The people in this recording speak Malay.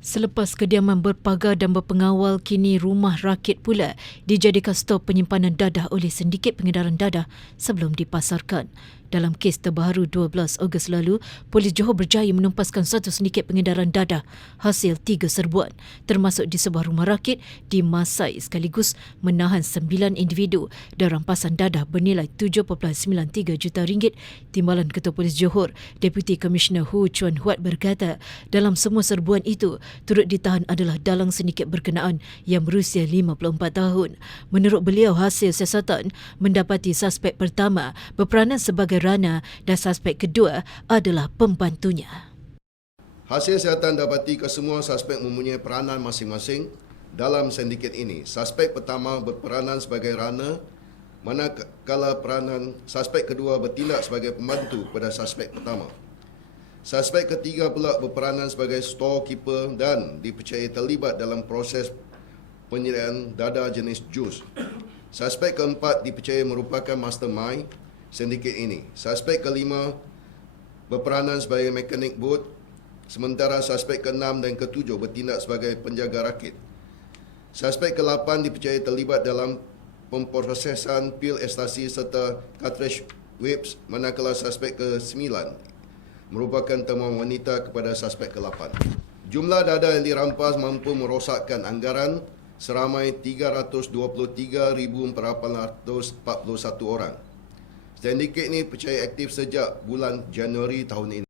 Selepas kediaman berpagar dan berpengawal, kini rumah rakit pula dijadikan stor penyimpanan dadah oleh sindiket pengedaran dadah sebelum dipasarkan. Dalam kes terbaru 12 Ogos lalu, Polis Johor berjaya menumpaskan satu sindiket pengedaran dadah hasil 3 serbuan, termasuk di sebuah rumah rakit di Masai, sekaligus menahan 9 individu dan rampasan dadah bernilai 7.93 juta ringgit. Timbalan Ketua Polis Johor, Deputi Komisioner Hu Chuan Huat berkata, dalam semua serbuan itu, turut ditahan adalah dalang sindiket berkenaan yang berusia 54 tahun. Menurut beliau, hasil siasatan mendapati suspek pertama berperanan sebagai rana dan suspek kedua adalah pembantunya. Hasil siasatan dapati kesemua suspek mempunyai peranan masing-masing dalam sindiket ini. Suspek pertama berperanan sebagai rana, manakala peranan suspek kedua bertindak sebagai pembantu pada suspek pertama. Suspek ketiga pula berperanan sebagai storekeeper dan dipercayai terlibat dalam proses penyediaan dadah jenis jus. Suspek keempat dipercayai merupakan mastermind sindiket ini. Suspek kelima berperanan sebagai mekanik bot, sementara suspek keenam dan ketujuh bertindak sebagai penjaga rakit. Suspek ke-8 dipercayai terlibat dalam pemprosesan pil ekstasi serta cartridge vapes, manakala suspek ke-9 merupakan temuan wanita kepada suspek ke-8. Jumlah dadah yang dirampas mampu merosakkan anggaran seramai 323,441 orang. Sindiket ini percaya aktif sejak bulan Januari tahun ini.